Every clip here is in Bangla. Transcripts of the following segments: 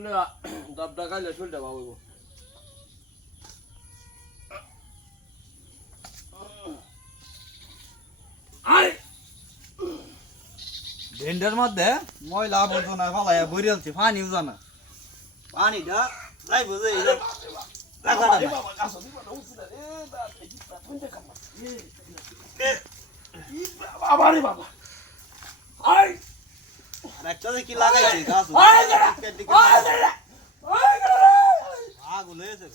শুনে ডাবটা খাইলে শরীরটা ভালো হইব। ডেন্ডার মধ্যে ময়লা আবর্জনা ফালাইয়া ভরে আনছি পানিও জানা পানিটা যাই বুঝে কি লাগাইছে গাছ আগুলো হয়েছে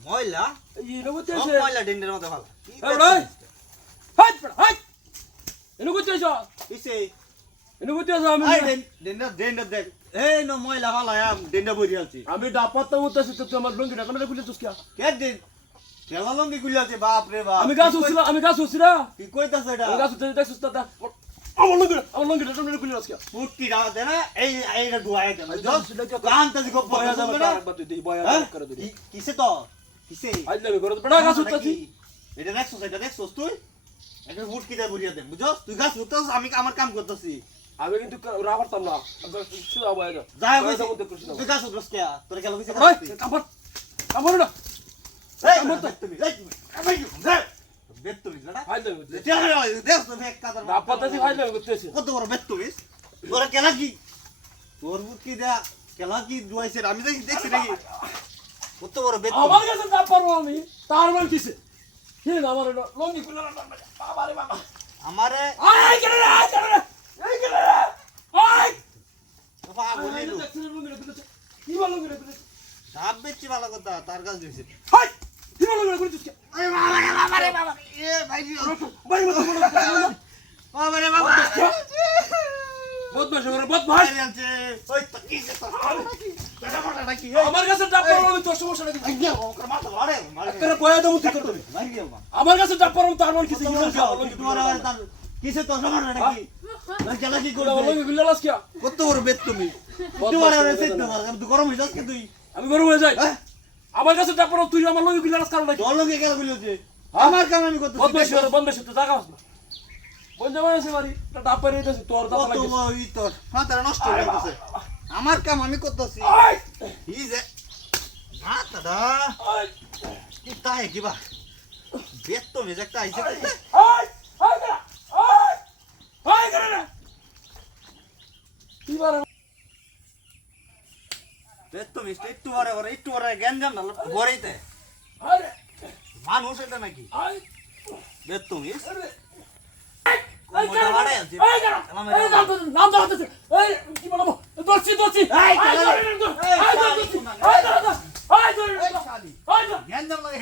ময়লা ময়লা ডেন্ডার মধ্যে ফালা আমি ডাপাত্তা উঠতেছি তো তুই আমার লঙ্গিটা কেন খুলে তুই খেলা লঙ্গি খুলে আছে বাপ রে বাপ আমি গাছ উঠছি না কি কইতাছ এটা আমি গাছ উঠতে দেখছিস দাদা আমার লঙ্গিটা কেন খুলে আজকে ফুটকি দাও দে না এই এইটা ধুয়াই দে কানটা দিগো বয়া যাবে না কিসে তো কিসে আইলে করে বড় গাছ উঠতেছি এটা দেখছস তুই এটা ফুটকি দে বুড়িয়া দে বুঝছস তুই গাছ উঠছস আমি আমার কাম করতেছি আমি কিন্তু রা করতাম না শুধু আবার যাই বলতে তুই গাছ উঠছস কে তোর কেন কিছু কামড় না এই কামড় তো তুমি বেত্তুমিস না আইলে দেখছ তো এক কাদার ডাপাত্তাছি আইলে করতেছি কত বড় বেত্তুমিস তোরা কেলা কি তোর ফুটকি দে কেলা কি দুয়াইছে আমি দেখছি নাকি কত বড় বেত্তুমিস আমার কাছে না পারবো আমি তার মান কিসে হে আমার লঙ্গি খুলে বাবা রে বাবা আমারে আই কেন রে এই কেন রে আই বাবা বলিলু কি বলো করে তুই সাপ বেচি ভালো কথা তার কাছে দিছে হাই কি বলো করে তুই এই বাবা রে বাবা এ ভাই ভাই বাবা রে বাবা বদমাশ করে বদমাশ আছে ওই তো কিসে তো এটা কথা কি আমার কাছে ডাব পারবো আমি তোর সমস্যা নাকি আজ্ঞা ওকে মাথা মারে একটা বয়া দাও তুই করতে মারি দিও মা আমার কাছে ডাব পারবো তার মান কিসে তার কিসে তো সমস্যা নাকি না কেলা কি করবে লঙ্গি খুলে লাস কি কত বড় বেত তুমি তোমার আর সেট না তুই গরম হইছস কি তুই আমি গরম হয়ে যাই আমার কাছে ডাব পারবো তুই আমার লঙ্গি খুলে লাস কারণ নাকি তোর লগে কেন বলিছে আমার কাম আমি করতেছি বদমাশ তো জায়গা আছে বন্ধ মারছে মারি ডাব পারে দিতেছি তোর দাদা কত লাগে ওই তোর মাথা নষ্ট হয়ে গেছে আমার কাম আমি করতেছি ই যে মাথাটা কি তাই কিবা বেত তো মেজ একটা আইছে বেত তো মিস্টার একটু বড় জ্ঞান জান না বড়ইতে মানুষ এটা নাকি বেত তো মিস নাম ধরতেছে এই কি বলবো দোষী জ্ঞান জান লাগে